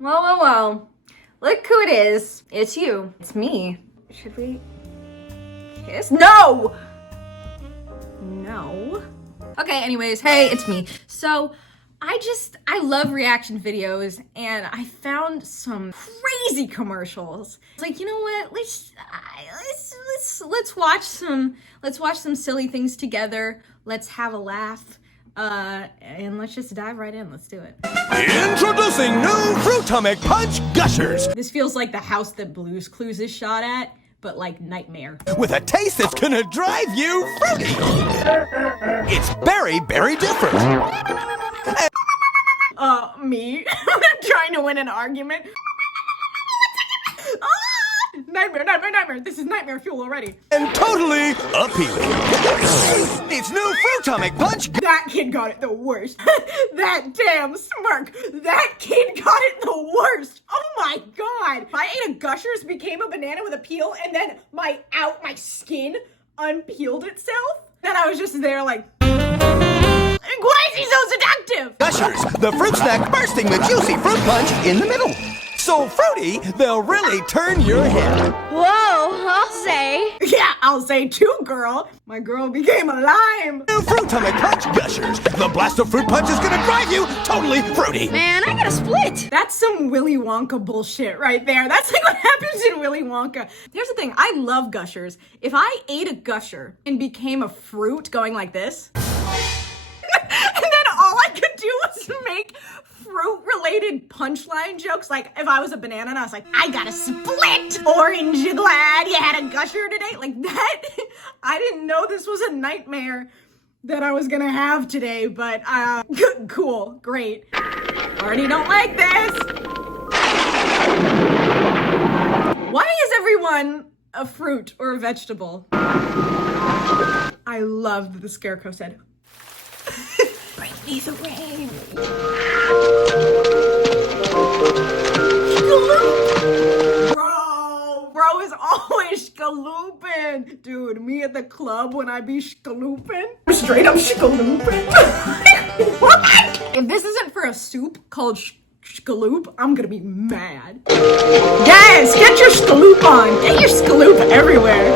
Well, well, well. Look who it is. It's you. It's me. Should we kiss? No! No. Okay, anyways, hey, it's me. So, I love reaction videos, and I found some crazy commercials. It's like, you know what? Let's watch some silly things together. Let's have a laugh. And let's just dive right in. Let's do it. Introducing new Fruitomic Punch Gushers! This feels like the house that Blue's Clues is shot at, but like Nightmare. With a taste that's gonna drive you fruity! It's very, very different! Me? I'm trying to win an argument. Nightmare, nightmare, nightmare. This is nightmare fuel already. And totally appealing. It's new Fruitomic Punch. That kid got it the worst. That damn smirk. That kid got it the worst. Oh my god. I ate a Gushers, became a banana with a peel, and then my skin unpeeled itself. Then I was just there like, why is he so seductive? Gushers, the fruit snack bursting the juicy fruit punch in the middle. So fruity, they'll really turn your head. Whoa, I'll say. Yeah, I'll say too, girl. My girl became a lime. New Fruitomic Punch Gushers. The blast of fruit punch is gonna drive you totally fruity. Man, I gotta split. That's some Willy Wonka bullshit right there. That's like what happens in Willy Wonka. Here's the thing, I love Gushers. If I ate a Gusher and became a fruit going like this, and then all I could do was make fruit-related punchline jokes, like if I was a banana and I was like, I got a split! Orange, you glad you had a Gusher today? Like that, I didn't know this was a nightmare that I was gonna have today, but cool, great. Already don't like this. Why is everyone a fruit or a vegetable? I love that the Scarecrow said, bring me the rain. Bro is always shkaloopin'. Dude, me at the club when I be shkaloopin'. Straight up shkaloopin'. What? If this isn't for a soup called shkaloop, I'm gonna be mad. Yes, get your shkaloop on. Get your shkaloop everywhere.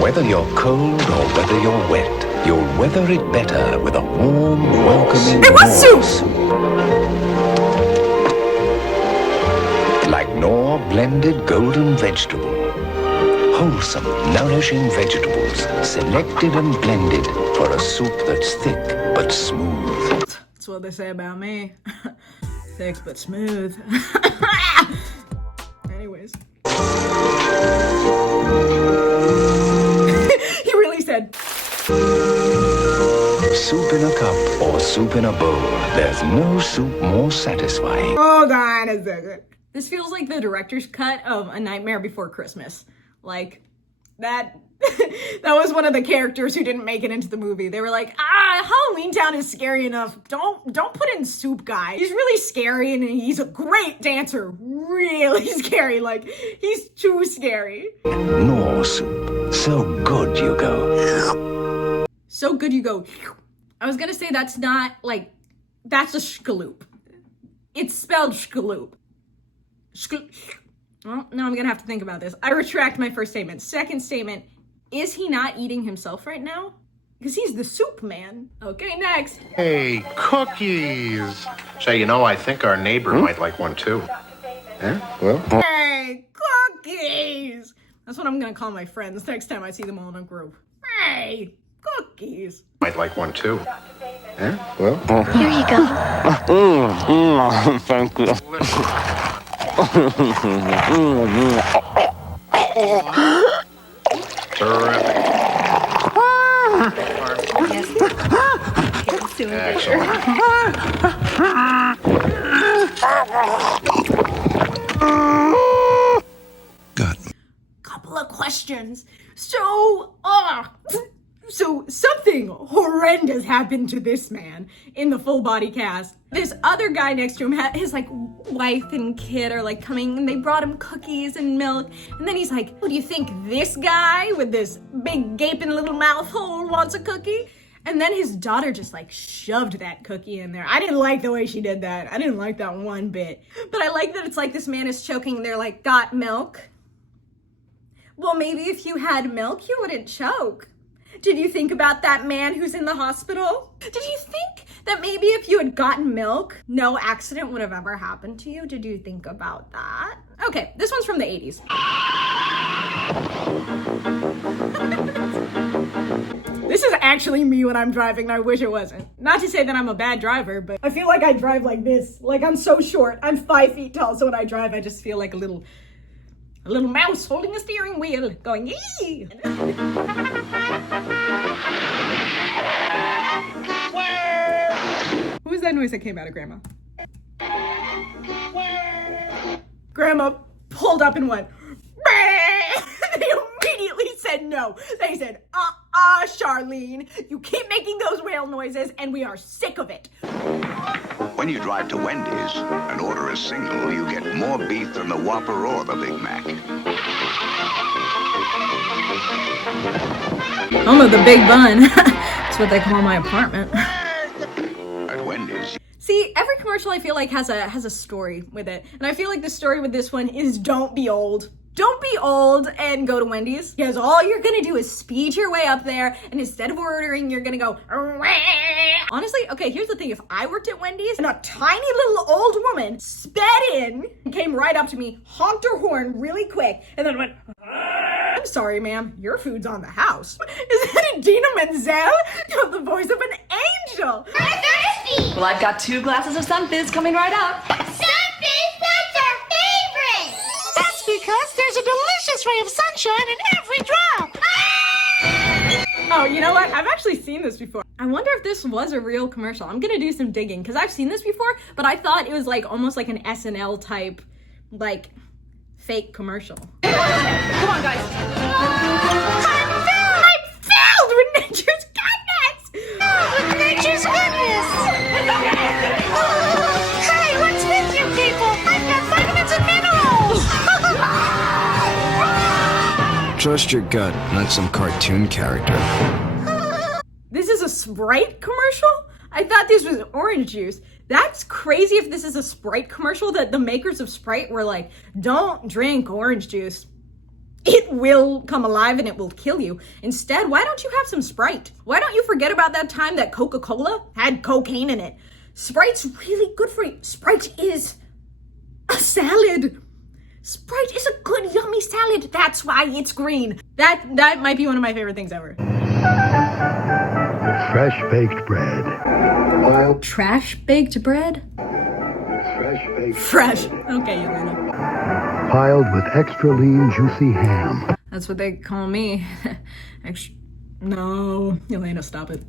Whether you're cold or whether you're wet, you'll weather it better with a warm, welcoming It was Knorr soup! Like Knorr blended golden vegetable. Wholesome, nourishing vegetables, selected and blended for a soup that's thick but smooth. That's what they say about me. Thick but smooth. Anyways. He really said, Soup in a cup or soup in a bowl, there's no soup more satisfying. hold on a second. This feels like the director's cut of A Nightmare Before Christmas. Like, that was one of the characters who didn't make it into the movie. They were like, Halloween Town is scary enough. Don't put in Soup Guy. He's really scary and he's a great dancer. Really scary. Like, he's too scary. Knorr soup, so good you go. So good you go. I was gonna say that's not, like, that's a shkaloop. It's spelled shkaloop. Well, now I'm gonna have to think about this. I retract my first statement. Second statement, is he not eating himself right now? Because he's the soup man. Okay, next. Hey, cookies! Say, I think our neighbor might like one too. Yeah, well. Hey, cookies! That's what I'm gonna call my friends next time I see them all in a group. Hey, cookies! Might like one too. Yeah, well. Here you go. Thank you. Terrific. Excellent. Couple of questions. So something horrendous happened to this man in the full body cast. This other guy next to him, his like wife and kid are like coming and they brought him cookies and milk. And then he's like, oh, do you think this guy with this big gaping little mouth hole wants a cookie? And then his daughter just like shoved that cookie in there. I didn't like the way she did that. I didn't like that one bit. But I like that it's like this man is choking and they're like, got milk? Well, maybe if you had milk, you wouldn't choke. Did you think about that man who's in the hospital? Did you think that maybe if you had gotten milk, no accident would have ever happened to you? Did you think about that? Okay, this one's from the 80s. This is actually me when I'm driving, and I wish it wasn't. Not to say that I'm a bad driver, but I feel like I drive like this. Like I'm so short. I'm 5 feet tall, so when I drive, I just feel like a little mouse holding a steering wheel, going ee. What was that noise that came out of Grandma? Grandma pulled up and went, they immediately said no. They said, Charlene, you keep making those whale noises and we are sick of it. When you drive to Wendy's and order a single, you get more beef than the Whopper or the Big Mac. Home of the Big Bun. That's what they call my apartment. At Wendy's. See, every commercial I feel like has a story with it. And I feel like the story with this one is don't be old. Don't be old and go to Wendy's, because all you're gonna do is speed your way up there, and instead of ordering, you're gonna go, wah. Honestly, okay, here's the thing. If I worked at Wendy's and a tiny little old woman sped in and came right up to me, honked her horn really quick, and then went, I'm sorry, ma'am, your food's on the house. Is that Idina Menzel? You have the voice of an angel. I'm thirsty! Well, I've got 2 glasses of Sunfizz coming right up. Sunfizz, that's our favorite! That's because there's a delicious ray of sunshine in every drop. Oh, you know what? I've actually seen this before. I wonder if this was a real commercial. I'm gonna do some digging, because I've seen this before, but I thought it was like almost like an SNL type, like, fake commercial. Come on, guys. I'm filled with nature's goodness! With nature's goodness. Hey, what's with you people? I've got vitamins and minerals. Trust your gut, not some cartoon character. This is a Sprite commercial? I thought this was orange juice. That's crazy if this is a Sprite commercial, that the makers of Sprite were like, don't drink orange juice. It will come alive and it will kill you. Instead, why don't you have some Sprite? Why don't you forget about that time that Coca-Cola had cocaine in it? Sprite's really good for you. Sprite is a salad. Sprite is a good, yummy salad. That's why it's green. That might be one of my favorite things ever. Fresh baked bread. Trash baked bread? Fresh baked Fresh. Okay, Elena. Piled with extra lean, juicy ham. That's what they call me. No, Elena, stop it.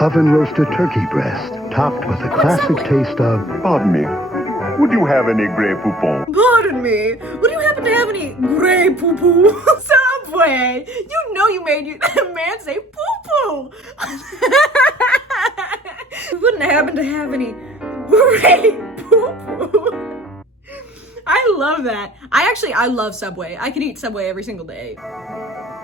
Oven roasted turkey breast, topped with a classic taste of... Pardon me. Would you have any Grey Poupon? Pardon me. Would you happen to have any Grey Poo-Poo? Subway. You know you made that man say poo-poo. You wouldn't happen to have any Grey Poo-Poo. I love that. I love Subway. I could eat Subway every single day.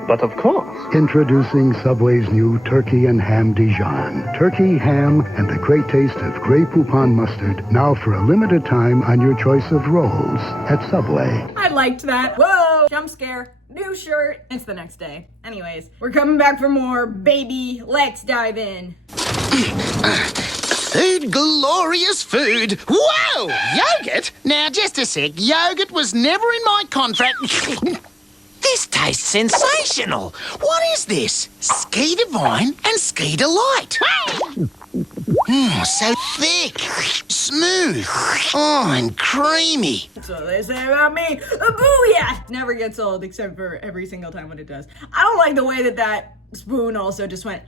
But of course. Introducing Subway's new turkey and ham Dijon. Turkey, ham, and the great taste of Grey Poupon mustard. Now for a limited time on your choice of rolls at Subway. I liked that. Whoa! Jump scare. New shirt. It's the next day. Anyways, we're coming back for more, baby. Let's dive in. Food, glorious food. Whoa! Yogurt? Now, just a sec. Yogurt was never in my contract. This tastes sensational. What is this? Ski Divine and Ski Delight. So thick, smooth, and creamy. So they say about me. A booyah! Never gets old, except for every single time when it does. I don't like the way that spoon also just went...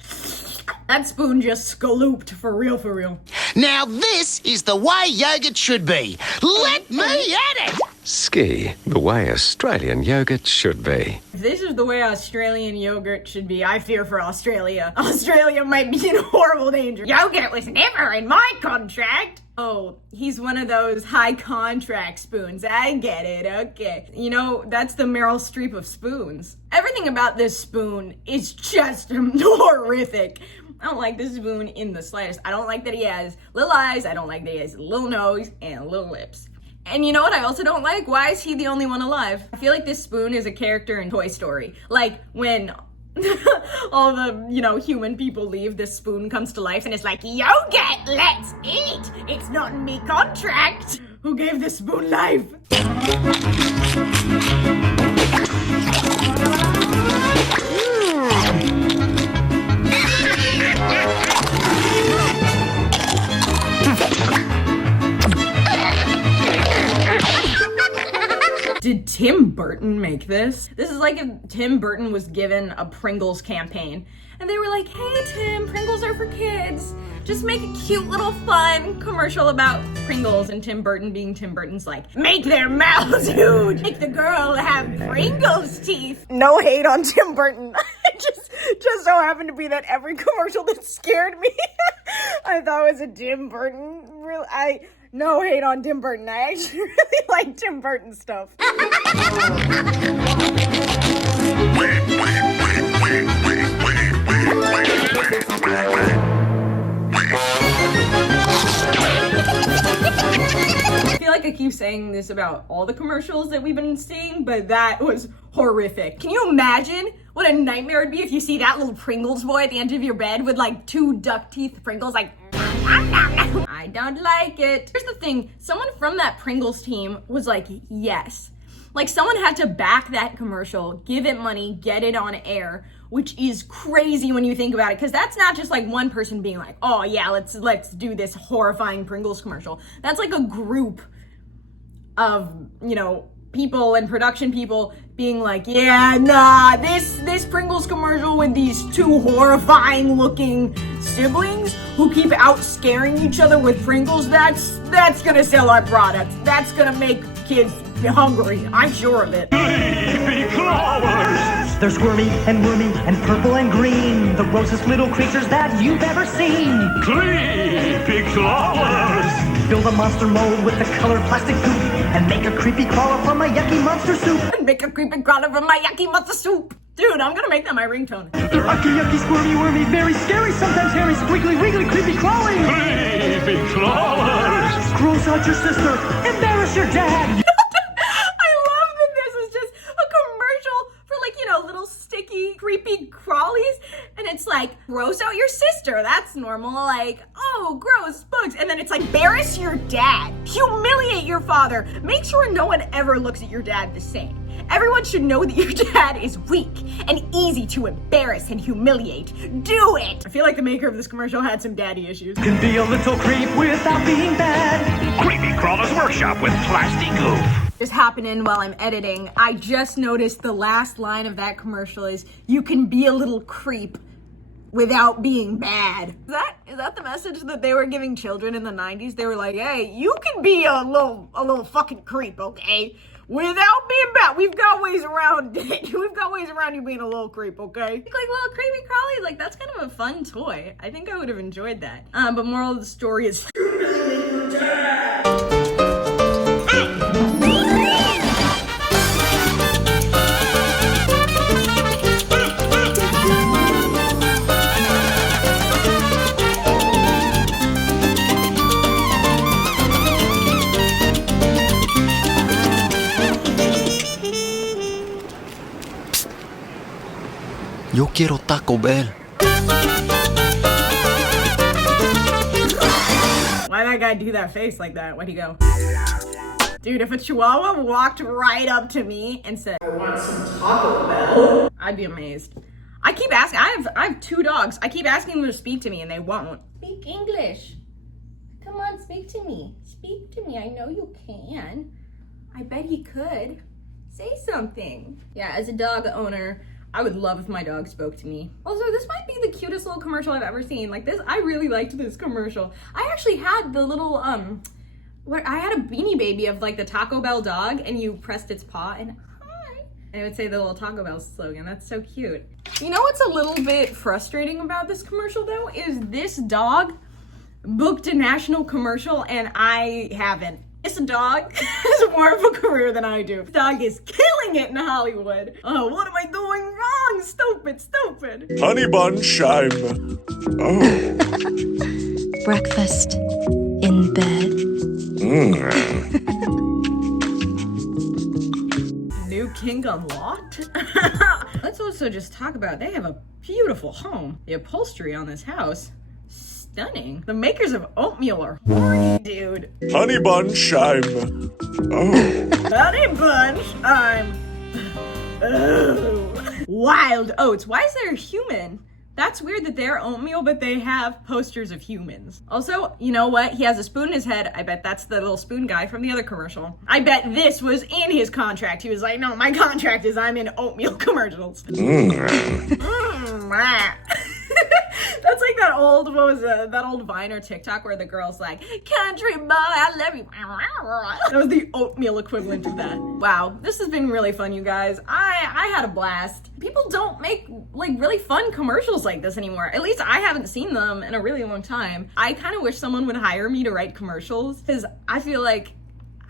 That spoon just scalooped for real, for real. Now this is the way yogurt should be. Let me at it! Ski, the way Australian yogurt should be. this is the way Australian yogurt should be, I fear for Australia. Australia might be in horrible danger. Yogurt was never in my contract. Oh, he's one of those high contract spoons. I get it, okay. You know, that's the Meryl Streep of spoons. Everything about this spoon is just horrific. I don't like this spoon in the slightest. I don't like that he has little eyes. I don't like that he has a little nose and little lips. And you know what I also don't like? Why is he the only one alive? I feel like this spoon is a character in Toy Story. Like when all the, human people leave, this spoon comes to life and it's like, yogurt, let's eat. It's not in me contract. Who gave this spoon life? Did Tim Burton make this? This is like if Tim Burton was given a Pringles campaign and they were like, hey Tim, Pringles are for kids. Just make a cute little fun commercial about Pringles, and Tim Burton being Tim Burton's like, make their mouths huge, make the girl have Pringles teeth. No hate on Tim Burton. just so happened to be that every commercial that scared me, I thought was a Tim Burton. No hate on Tim Burton. I actually really like Tim Burton stuff. I feel like I keep saying this about all the commercials that we've been seeing, but that was horrific. Can you imagine what a nightmare it'd be if you see that little Pringles boy at the end of your bed with like 2 duck teeth Pringles like... I don't like it. Here's the thing, someone from that Pringles team was like, yes. Like someone had to back that commercial, give it money, get it on air, which is crazy when you think about it, because that's not just like one person being like, oh yeah, let's do this horrifying Pringles commercial. That's like a group of, people and production people being like, yeah, nah, this Pringles commercial with these 2 horrifying looking siblings who keep out scaring each other with Pringles, that's gonna sell our product. That's gonna make kids hungry. I'm sure of it. Creepy crawlers! They're squirmy and wormy and purple and green, the grossest little creatures that you've ever seen. Creepy crawlers! Build a monster mold with the colored plastic goop and make a creepy crawler from a yucky monster soup. Make a creepy crawler from my yucky monster soup. Dude, I'm gonna make that my ringtone. They're ucky, yucky, squirmy, wormy, very scary, sometimes hairy, squiggly, wiggly, creepy crawling. Creepy crawlers! Gross out your sister, embarrass your dad. Little sticky, creepy crawlies, and it's like, gross out your sister, that's normal, like, oh, gross, bugs, and then it's like, embarrass your dad, humiliate your father, make sure no one ever looks at your dad the same. Everyone should know that your dad is weak and easy to embarrass and humiliate. Do it! I feel like the maker of this commercial had some daddy issues. Can be a little creep without being bad. Creepy Crawlers Workshop with Plastic Goof. Just happening while I'm editing, I just noticed the last line of that commercial is, you can be a little creep without being bad. Is that the message that they were giving children in the 90s? They were like, hey, you can be a little fucking creep, okay? Without being bad. We've got ways around it. We've got ways around you being a little creep, okay? Like little creepy crawly, like that's kind of a fun toy. I think I would have enjoyed that. But moral of the story is humiliate your dad. Yo quiero Taco Bell. Why'd that guy do that face like that? Why'd he go? Dude, if a Chihuahua walked right up to me and said, I want some Taco Bell, I'd be amazed. I keep asking, I have 2 dogs. I keep asking them to speak to me and they won't. Speak English. Come on, speak to me. Speak to me, I know you can. I bet he could. Say something. Yeah, as a dog owner, I would love if my dog spoke to me. Also, this might be the cutest little commercial I've ever seen. Like this, I really liked this commercial. I actually had the little, I had a Beanie Baby of like the Taco Bell dog and you pressed its paw and hi. And it would say the little Taco Bell slogan. That's so cute. You know what's a little bit frustrating about this commercial though? Is this dog booked a national commercial and I haven't. This dog has more of a career than I do. This dog is killing it in Hollywood. Oh, what am I doing wrong? Stupid, stupid. Honey bun shime. Oh. Breakfast in bed. New kink unlocked? Let's also just talk about, they have a beautiful home. The upholstery on this house, stunning. The makers of oatmeal are horny, dude. Honey bun shime. Oh. Honey bunch, wild oats. Why is there a human? That's weird that they're oatmeal, but they have posters of humans. Also, you know what? He has a spoon in his head. I bet that's the little spoon guy from the other commercial. I bet this was in his contract. He was like, no, my contract is I'm in oatmeal commercials. That's like that old, what was that old Vine or TikTok where the girl's like, country boy, I love you. That was the oatmeal equivalent of that. Wow, this has been really fun, you guys. I had a blast. People don't make like really fun commercials like this anymore. At least I haven't seen them in a really long time. I kind of wish someone would hire me to write commercials because I feel like,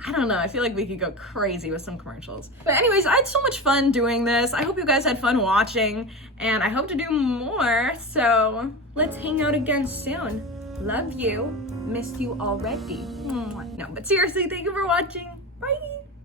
I don't know, I feel like we could go crazy with some commercials. But anyways, I had so much fun doing this. I hope you guys had fun watching, and I hope to do more, so let's hang out again soon. Love you. Missed you already. No, but seriously, thank you for watching.